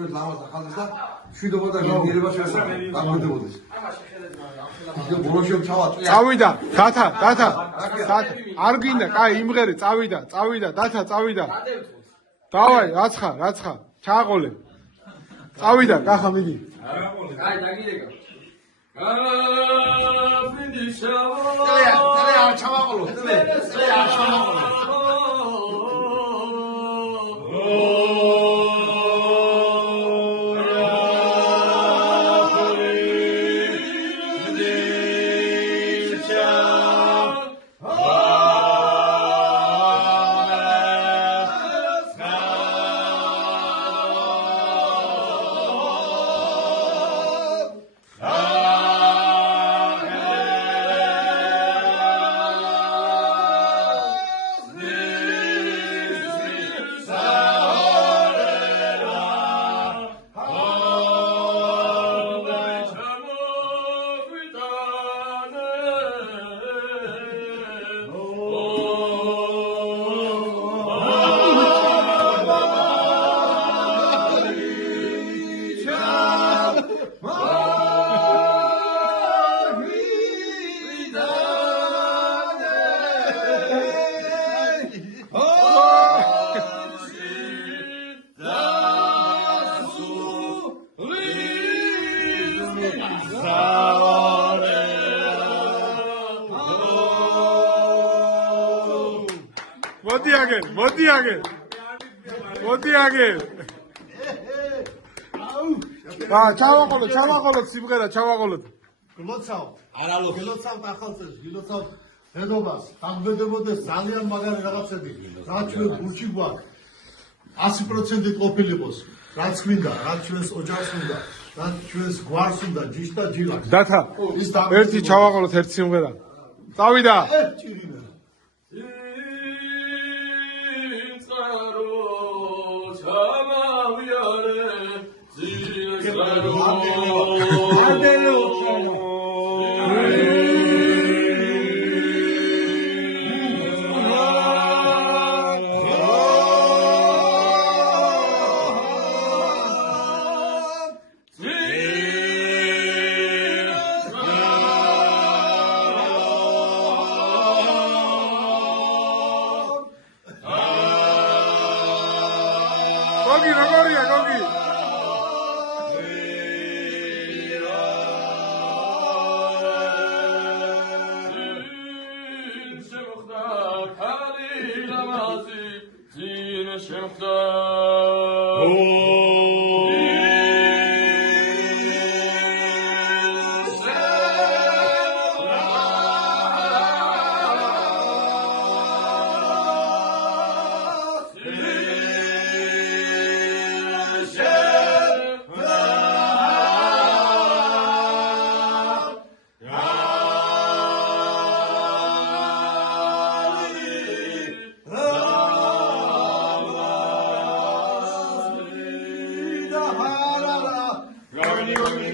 ჩვენ ლამაზ ახალს და შვიდობა და გაგიერება შეგვიძლია. ბოლოში ჩავა. წავიდა, დათა. არ გინდა, კაი, იმღერე, წავიდა, დათა, წავიდა. დავაი, რაცხა, ჩააყოლე. წავიდა, კახა მიდი. კაი, დაგირეკა. წელე არ ჩავაყოლო, წელე არ ჩავაყოლო. მოდი აგერ. ჩავაყოლოთ სიმღერა, ჩავაყოლოთ. გლოცავ. არალო, გლოცავ ახალწელს, გლოცავ დედობას. აღბედებოდეს ძალიან მაგარი რაღაცები. რაც ჩვენ გულში გვაქვს. 100% ყოფილიყოს. რაც გვინდა, რაც ჩვენს ოჯახს უნდა, რაც ჩვენს გვარს უნდა, ჯიშ და ჯილაკს. დათა. ერთი ჩავაყოლოთ ერთი სიმღერა. წავიდა. ჭირინა. გოგი როგორია გოგი? Gani